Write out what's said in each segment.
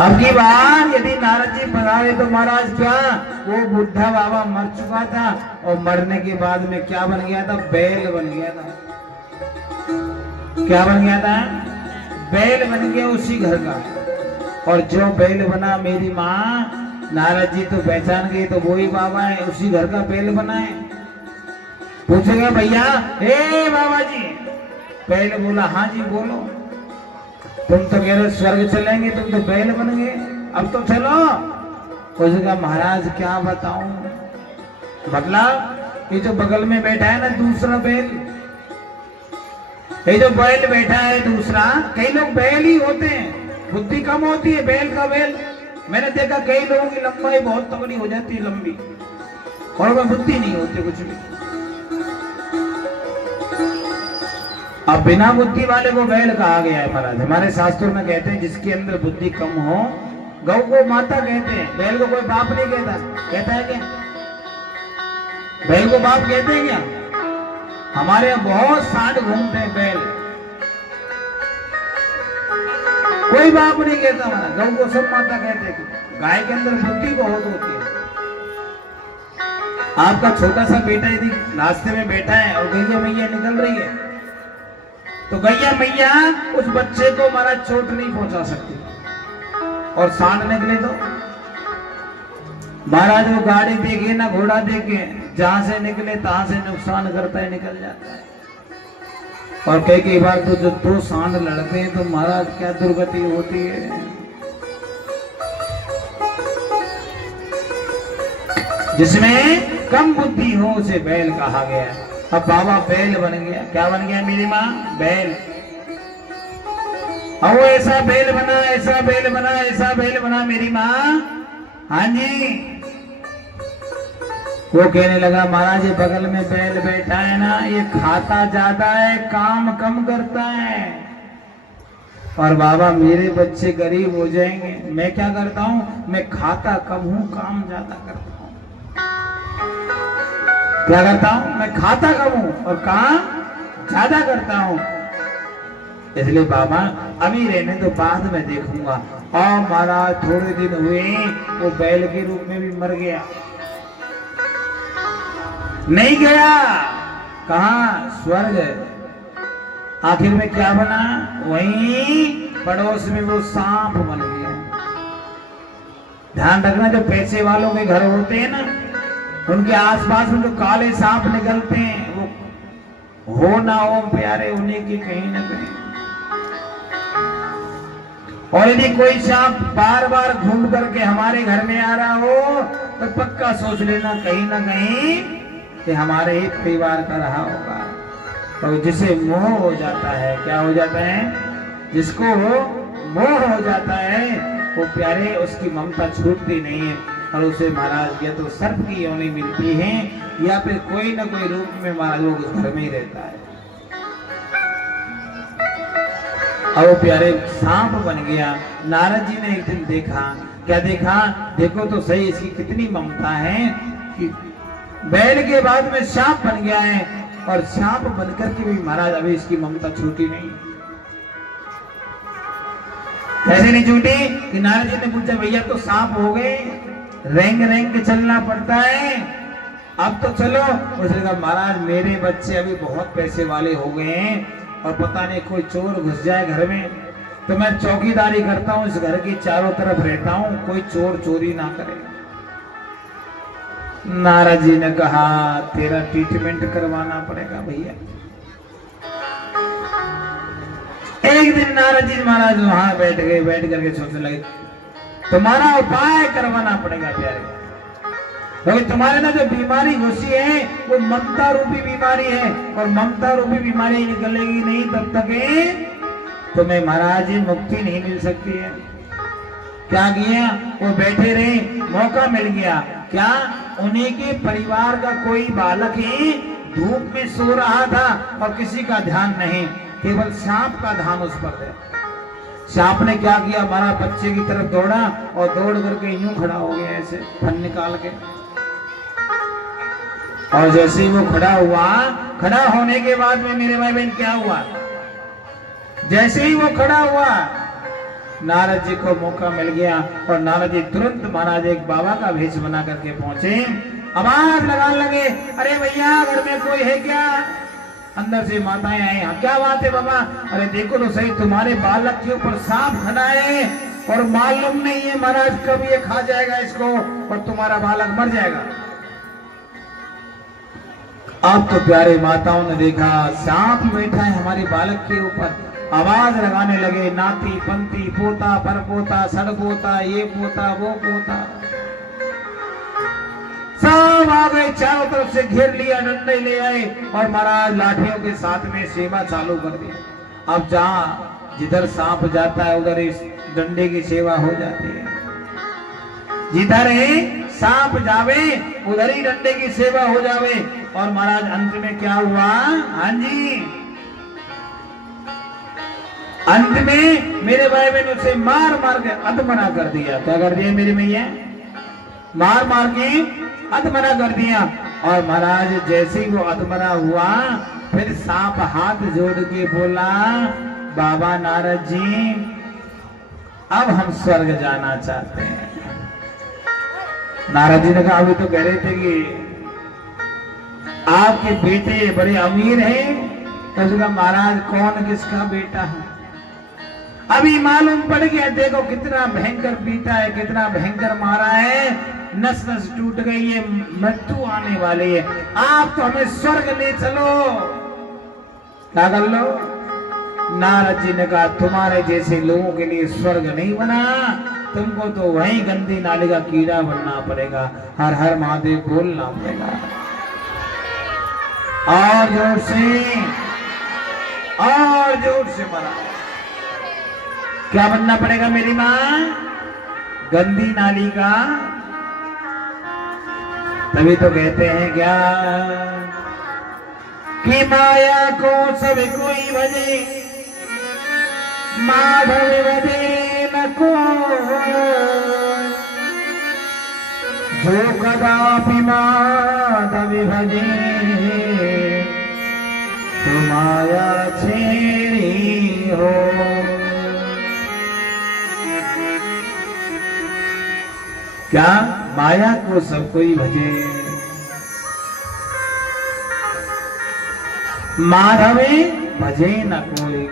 अब की बार यदि नारद जी पधारे तो महाराज क्या वो बुढ़ा बाबा मर चुका था और मरने के बाद में क्या बन गया था? बैल बन गया था। क्या बन गया था? बैल बन गया उसी घर का। और जो बैल बना मेरी माँ नारद जी तो पहचान गए तो वही बाबा है, उसी घर का बैल बना है। पूछेगा भैया हे बाबा जी, बैल बोला हाँ जी बोलो। तुम तो कह रहे स्वर्ग चलेंगे, तुम तो बैल बन गए, अब तो चलो। उसका महाराज क्या बताऊं, मतलब ये जो बगल में बैठा है ना दूसरा बैल, ये जो बैल बैठा है दूसरा, कई लोग बैल ही होते हैं, बुद्धि कम होती है बैल का बैल। मैंने देखा कई लोगों की लंबाई बहुत तगड़ी हो जाती है, लंबी, और वो बुद्धि नहीं होती कुछ भी। अब बिना बुद्धि वाले को बैल कहा गया है महाराज। हमारे शास्त्रों में कहते हैं जिसके अंदर बुद्धि कम हो, गौ को माता कहते हैं, बैल को कोई बाप नहीं कहता। कहता है क्या? बैल को बाप कहते हैं क्या? हमारे यहाँ बहुत सांड घूमते हैं बैल, कोई बाप नहीं कहता हमारा। गौ को सब माता कहते हैं। गाय के अंदर बुद्धि बहुत होती है। आपका छोटा सा बेटा यदि रास्ते में बैठा है और गैया मैया निकल रही है, तो गैया मैया उस बच्चे को महाराज चोट नहीं पहुंचा सकती, और सांड निकले तो महाराज वो गाड़ी देखे ना घोड़ा देखे, जहां से निकले तहां से नुकसान करता है, निकल जाता है। और कई बार तो जो दो सांड लड़ते हैं तो महाराज क्या दुर्गति होती है। जिसमें कम बुद्धि हो उसे बैल कहा गया। अब बाबा बैल बन गया। क्या बन गया मेरी माँ? बैल। अब वो ऐसा बैल बना, ऐसा बैल बना, ऐसा बैल बना मेरी माँ। हाँ जी, वो कहने लगा महाराज ये बगल में बैल बैठा है ना, ये खाता ज्यादा है, काम कम करता है। और बाबा मेरे बच्चे गरीब हो जाएंगे, मैं क्या करता हूँ? मैं खाता कम हूँ, काम ज्यादा करता हूँ। क्या करता हूँ? मैं खाता कम हूँ और काम ज्यादा करता हूँ। इसलिए बाबा अभी रहने तो बाद में देखूंगा। और महाराज थोड़े दिन हुए वो बैल के रूप में भी मर गया। नहीं गया कहाँ? स्वर्ग। आखिर में क्या बना? वहीं पड़ोस में वो सांप बन गया। ध्यान रखना, जो पैसे वालों के घर होते हैं ना, उनके आसपास में जो काले सांप निकलते हैं, वो हो ना हो प्यारे उन्हीं की कहीं ना कहीं। और यदि कोई सांप बार बार घूम करके हमारे घर में आ रहा हो तो पक्का सोच लेना कहीं ना कहीं कि हमारे ही परिवार का रहा होगा। तो जिसे मोह हो जाता है, क्या हो जाता है? जिसको मोह हो जाता है वो प्यारे उसकी ममता छूटती नहीं है, और उसे महाराज या तो सर्प की योनि मिलती है या फिर कोई ना कोई रूप में महाराज वो उस घर में ही रहता है। और वो प्यारे सांप बन गया। नारद जी ने एक दिन देखा, क्या देखा? देखो तो सही इसकी कितनी ममता है कि बैल के बाद में सांप बन गया है, और सांप बनकर के भी महाराज अभी इसकी ममता छूटी नहीं। कैसे नहीं छूटी? कि नारद जी ने पूछा भैया तो सांप हो गए, रेंग रेंग के चलना पड़ता है, अब तो चलो। उसने कहा महाराज मेरे बच्चे अभी बहुत पैसे वाले हो गए हैं, और पता नहीं कोई चोर घुस जाए घर में, तो मैं चौकीदारी करता हूँ, इस घर की चारों तरफ रहता हूँ, कोई चोर चोरी ना करे। नारद जी ने कहा तेरा ट्रीटमेंट करवाना पड़ेगा भैया। एक दिन नारद जी महाराज वहां बैठ गए, बैठ करके सोचने लगे तुम्हारा उपाय करवाना पड़ेगा प्यारे, क्योंकि तुम्हारे ना जो बीमारी घुसी है वो ममता रूपी बीमारी है, और ममता रूपी बीमारी निकलेगी नहीं तब तक तुम्हें महाराज जी मुक्ति नहीं मिल सकती है। क्या किया? वो बैठे रहे, मौका मिल गया। क्या? उन्हीं के परिवार का कोई बालक ही धूप में सो रहा था और किसी का ध्यान नहीं, केवल सांप का ध्यान उस पर है। सांप ने क्या किया? हमारा बच्चे की तरफ दौड़ा और दौड़ करके यूं खड़ा हो गया ऐसे फन निकाल के। और जैसे ही वो खड़ा हुआ, खड़ा होने के बाद में मेरे भाई बहन क्या हुआ? जैसे ही वो खड़ा हुआ नारद जी को मौका मिल गया और नारद जी तुरंत महाराज एक बाबा का भेष बना करके पहुंचे। आवाज लगाने लगे, अरे भैया घर में कोई है क्या? अंदर से माताएं आई, क्या बात है बाबा? अरे देखो तो सही, तुम्हारे बालक के ऊपर सांप खड़ा है और मालूम नहीं है महाराज कब ये खा जाएगा इसको और तुम्हारा बालक मर जाएगा। अब तो प्यारे माताओं ने देखा सांप बैठा है हमारे बालक के ऊपर। आवाज लगाने लगे, नाती पंती पोता परपोता सड़पोता ये पोता वो पोता, सब आ गए, चारों तरफ से घेर लिया, डंडे ले आए और महाराज लाठियों के साथ में सेवा चालू कर दिया। अब जहां जिधर सांप जाता है उधर इस डंडे की सेवा हो जाती है, जिधर सांप जावे उधर ही डंडे की सेवा हो जावे। और महाराज अंत में क्या हुआ? हाँ जी, अंत में मेरे भाई बहन उसे मार मार के अधमरा कर दिया। क्या कर दिया मेरी मैया? मार मार के अधमरा कर दिया। और महाराज जैसे ही वो अधमरा हुआ फिर सांप हाथ जोड़ के बोला, बाबा नारद जी अब हम स्वर्ग जाना चाहते हैं। नारद जी ने कहा, अभी तो कह रहे थे कि आपके बेटे बड़े अमीर हैं। तो उसका महाराज कौन किसका बेटा है? अभी मालूम पड़ गया, देखो कितना भयंकर पीटा है, कितना भयंकर मारा है, नस नस टूट गई है, मृत्यु आने वाली है। आप तो हमें स्वर्ग ले चलो। क्या कर लो? नारद जी ने कहा, तुम्हारे जैसे लोगों के लिए स्वर्ग नहीं बना, तुमको तो वही गंदी नाली का कीड़ा बनना पड़ेगा। हर हर महादेव बोलना पड़ेगा। और जोर से मरा। क्या बनना पड़ेगा मेरी माँ? गंदी नाली का। तभी तो कहते हैं क्या कि माया को सब कोई भजे, माधव भजे न को, जो कदापि माधव भजे तो माया छेड़ी हो। क्या माया को सब कोई भजे, माधवे भजे न कोई।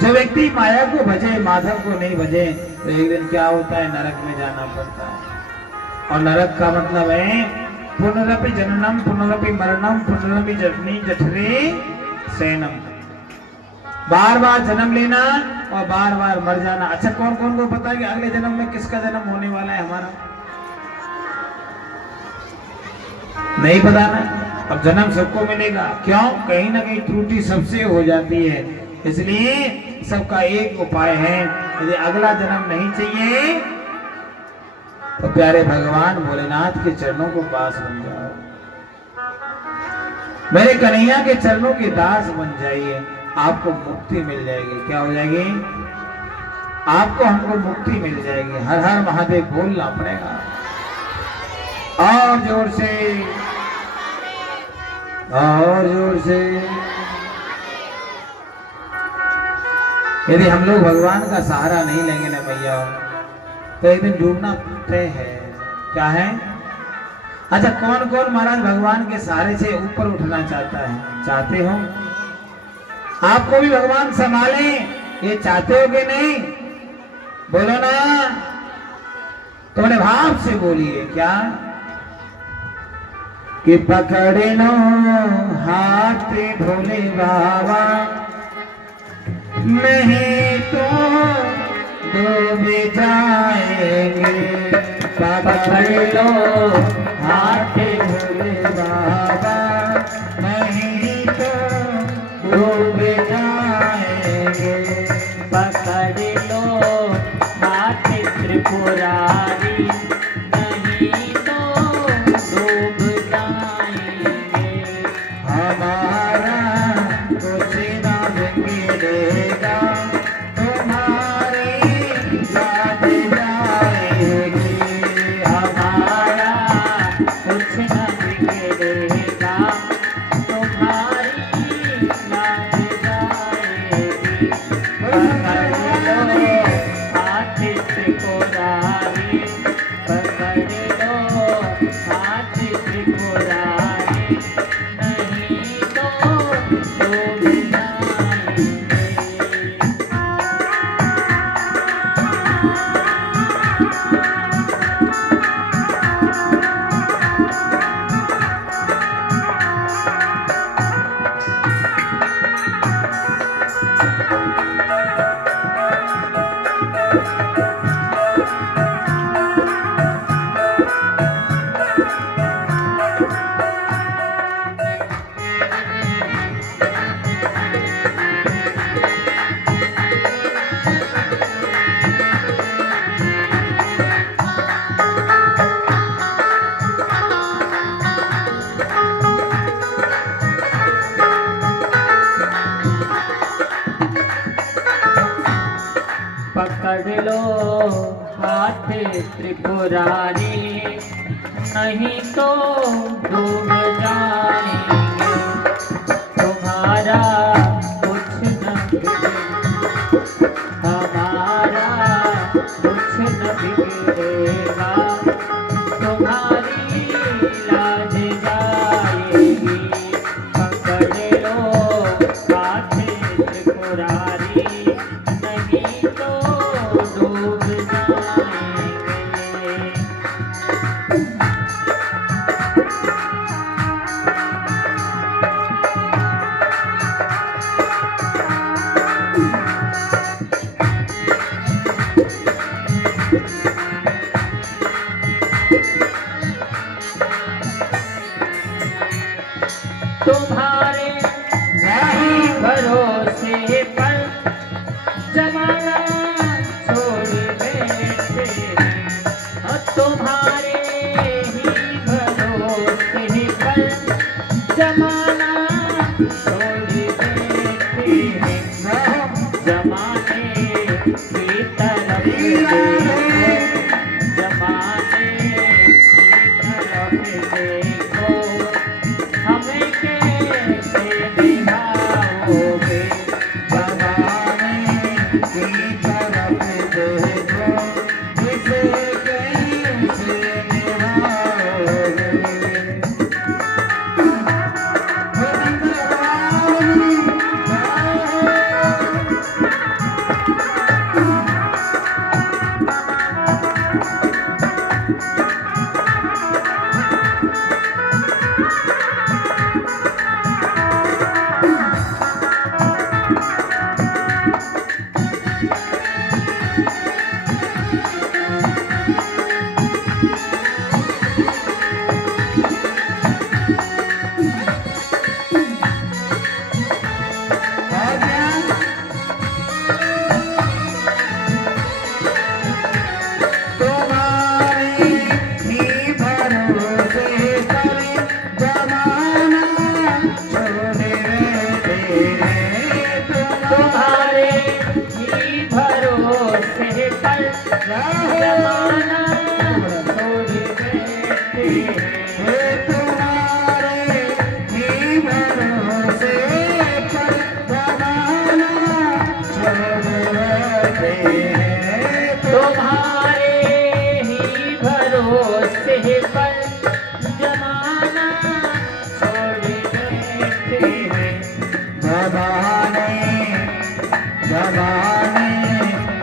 जो व्यक्ति माया को भजे माधव को नहीं भजे तो एक दिन क्या होता है? नरक में जाना पड़ता है। और नरक का मतलब है पुनरपि जननम पुनरपि मरणम पुनरपि जठनी जठरे शयनम। बार बार जन्म लेना और बार बार मर जाना। अच्छा, कौन कौन को पता है कि अगले जन्म में किसका जन्म होने वाला है हमारा? नहीं पता ना। अब जन्म सबको मिलेगा, क्यों? कहीं ना कहीं त्रुटि सबसे हो जाती है। इसलिए सबका एक उपाय है, यदि अगला जन्म नहीं चाहिए तो प्यारे भगवान भोलेनाथ के चरणों को पास बन जाओ, मेरे कन्हैया के चरणों के दास बन जाइए, आपको मुक्ति मिल जाएगी। क्या हो जाएगी? आपको हमको मुक्ति मिल जाएगी। हर हर महादेव बोलना पड़ेगा और जोर से, और जोर से। यदि हम लोग भगवान का सहारा नहीं लेंगे ना भैया तो एक दिन डूबना तय है। क्या है? अच्छा, कौन कौन महाराज भगवान के सहारे से ऊपर उठना चाहता है? चाहते हो? आपको भी भगवान संभाले, ये चाहते हो कि नहीं? बोलो ना, तो बड़े भाव से बोलिए। क्या? कि पकड़े लो हाथ भोले बाबा, नहीं तो डूब जाएंगे। पकड़ लो हाथ भोले बाबा, नहीं तो डूब जाएंगे। पकड़ लो हाथ त्रिपुरारी, नहीं तो डूब जाएंगे। हमारा कुछ ना बिगड़ेगा, तुम्हारी याद जाएगी। हमारा कुछ लो हाथ त्रिपुरारी, नहीं तो डूब जाएंगे। तुम्हारा कुछ न बिगड़े, हमारा कुछ न बिगड़ेगा। तुम्हारी लाज जाएगी, पकड़ लो हाथ त्रिपुरारी, नहीं तो डूब जाएंगे। तुम्हारे नहीं भरोसे पर जमाना छोड़ बैठे हैं। और तुम्हारे ही भरोसे पर जमाना छोड़ बैठे हैं। जमाने की तरफ देखो, जमाने की तरफ देखो, हमें कैसे दिखाओगे। जमाने की तरफ देखो, इसे कैसे निभाओगे। हे शंकर तुम्हारे ही भरोसे पर जमाना छोड़ बैठे हैं। तुम्हारे ही भरोसे पर जमाना छोड़ बैठे हैं। तुम्हारे ही भरोसे पर जमाना छोड़ बैठे हैं। जमाने जमाने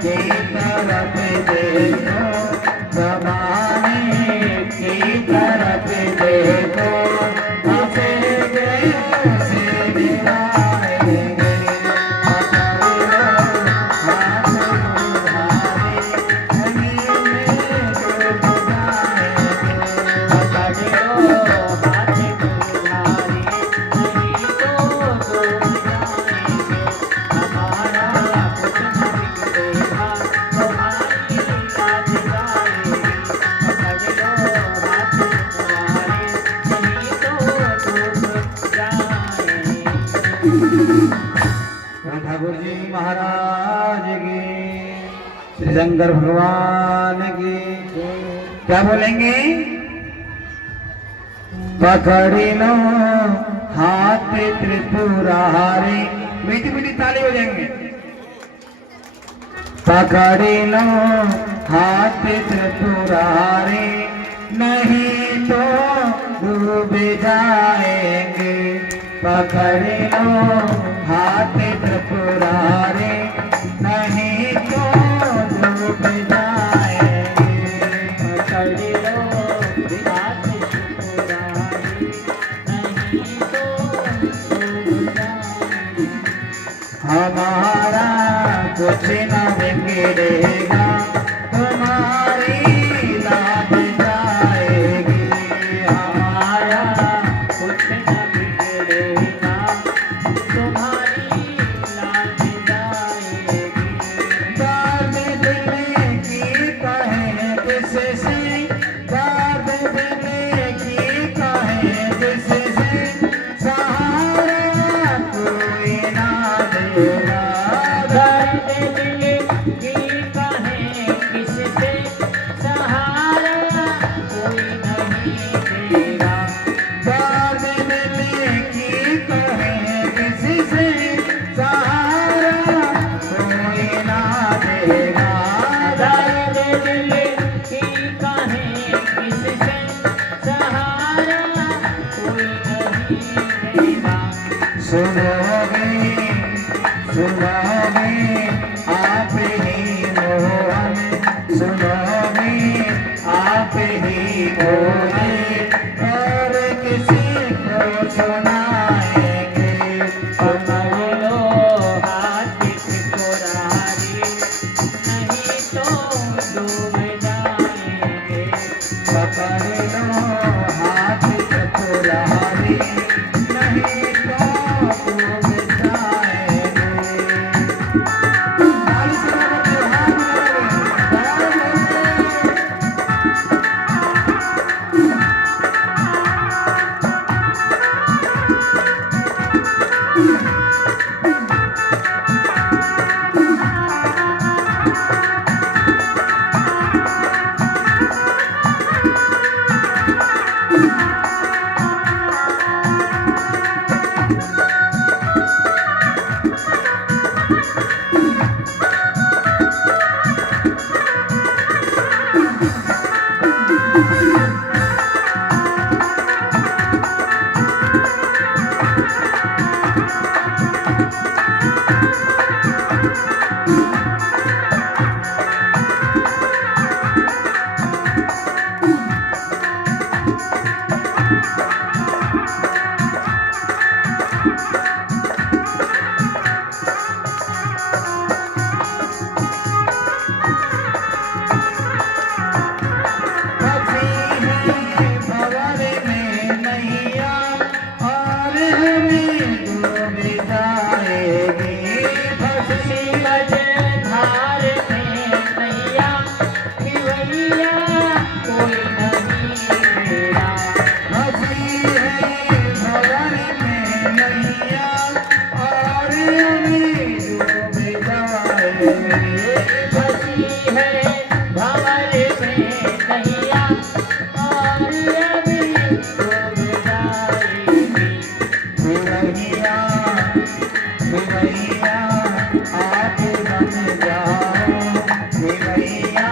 की तरफ देखो, जमाने की तरफ देखो, उसे कैसे निभाएंगे। पकड़ लो हाथ तुम्हारे, नहीं में डूब जाएंगे। पकड़ लो हाथ तुम्हारे, नहीं तो डूब जाएंगे। हमारा कुछ न बिगड़ेगा, तुम्हारी लाज जाएगी। पकड़ लो हाथ तुम्हारे, नहीं तो डूब जाएंगे। ठाकुर जी महाराज की, श्री शंकर भगवान की। क्या बोलेंगे? पकड़ी लो हाथ त्रिपुरारी, मीठी मीठी ताली हो जाएंगे। पकड़ी लो हाथ त्रिपुरारी, नहीं तो डूब जाएंगे। पकड़ लो हाथ त्रिपुरारी, नहीं तो डूब जाएंगे। पकड़ लो हाथ त्रिपुरारी, नहीं तो डूब जाएंगे। हमारा कुछ न बिगड़ेगा, तुम्हारी लाज जाएगी। हमारा कुछ न बिगड़ेगा, तुम्हारी लाज जाएगी। डूब जाएंगे। पकड़ लो हाथ त्रिपुरारी, नहीं तो डूब जाएंगे। ताली से बजाते हाथ मिलाओगे। धार में नैया पिवैया कोई नहीं मेरा। फंसी है भंवर में नैया और अभी डूब जाएगी। फंसी है भंवर में नैया और अभी डूब जाएगी। भैया भैया आप बन जाओ, भैया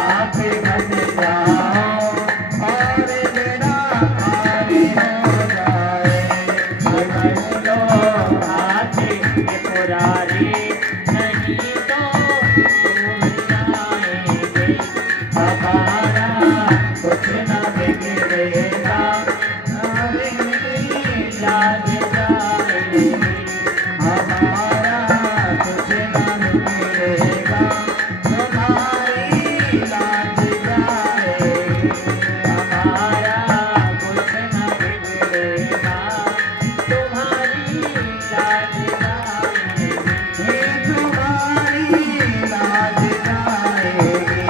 आप बन जाओ और बेड़ा पार हो जाए। पकड़ लो हाथ त्रिपुरारी, नहीं तो डूब जाएंगे। हमारा कुछ न बिगड़ेगा, अरे मेरी लाज जाएगी। हमारा कुछ न बिगड़ेगा, तुम्हारी लाज जाएगी। हमारा कुछ न बिगड़ेगा, तुम्हारी लाज जाएगी। ये तुम्हारी लाज जाएगी,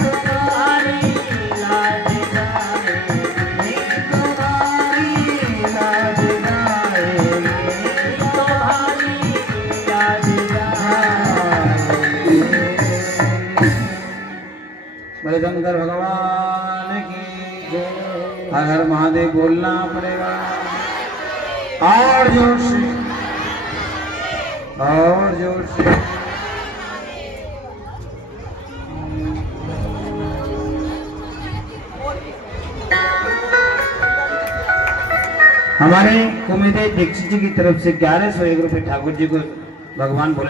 तुम्हारी लाज जाएगी। ये तुम्हारी लाज जाएगी। तुम्हारी लाज जाएगी। बड़े शंकर भगवान की हर हर महादेव बोलना पड़ेगा और जोर से, और जोर से। हमारे कुमेदे दीक्षित जी की तरफ से 1101 रुपये ठाकुर जी को भगवान बोले।